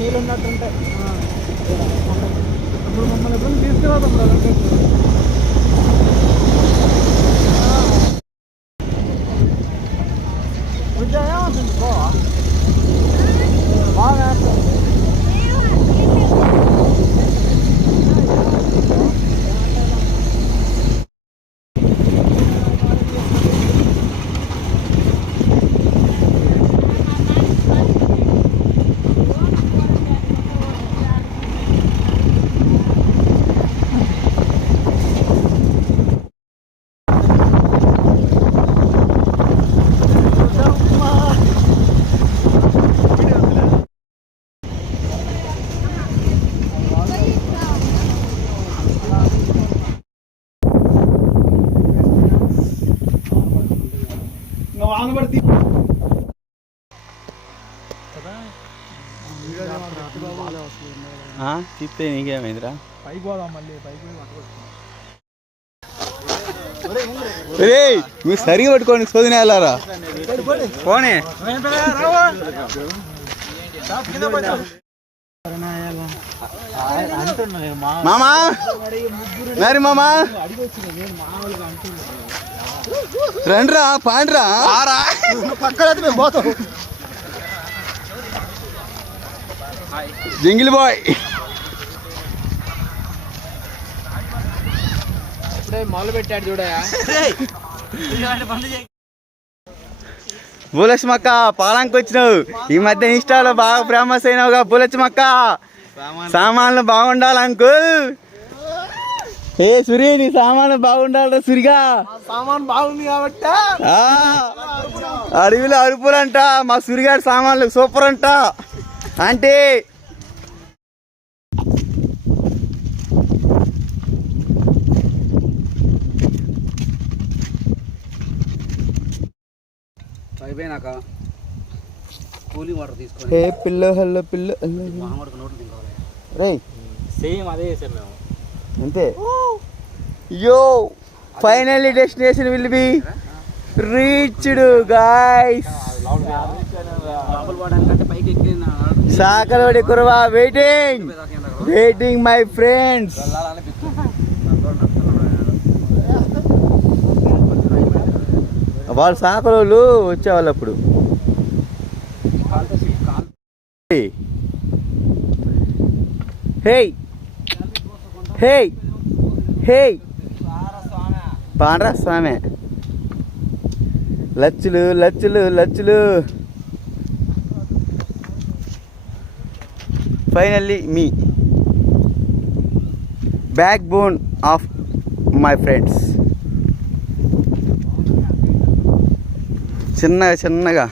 నీళ్ళు ఉన్నట్టుంటాయి. ఇప్పుడు మమ్మల్ని ఎప్పుడు తీసుకురావడం బ్రదర్. ఏమవుతుంది బాగా తిప్పే నీకేమైందిరా? పైకి పోదాం మళ్ళీ, పైకి పోయి మీరు సరిగా పట్టుకోండి. సోదిన వెళ్ళారా పోనీ మామా మరి మామా రండ్రా పాండ్రా పక్కన మేము పోతాం. జింగిల్ బాయ్ ఇప్పుడే మొదలు పెట్టాడు చూడయా. బులచ్చమక్క పాలానికి వచ్చినావు. ఈ మధ్య ఇన్స్టాలో బాగా ఫేమస్ అయినావుగా బులచ్చమక్క. సామాన్లు బాగుండాలి అంకుల్. ఏ సురి నీ సామాన్లు బాగుండాలి సురిగా. సామాన్ బాగుంది కాబట్టి అడవిలో అరుపులంట. మా సురిగాడి సామాన్లు సూపర్ అంట. అంటే అయిపోయినాక కూలింగ్ వాటర్ తీసుకొని ఏ పిల్ల హల్లో పిల్ల రే సేమ్ అదే చేసాం మేము అంతే. Yo finally destination will be reached guys. సాకలోడి కురవా వెయిటింగ్ వెయిటింగ్ మై ఫ్రెండ్స్. వాళ్ళు సాకలోళ్ళు వచ్చేవాళ్ళు అప్పుడు. Hey hey hey Pandra Swami. లచ్చులు లచ్చులు లచ్చులు. Finally me backbone of my friends. చిన్నగా చిన్నగా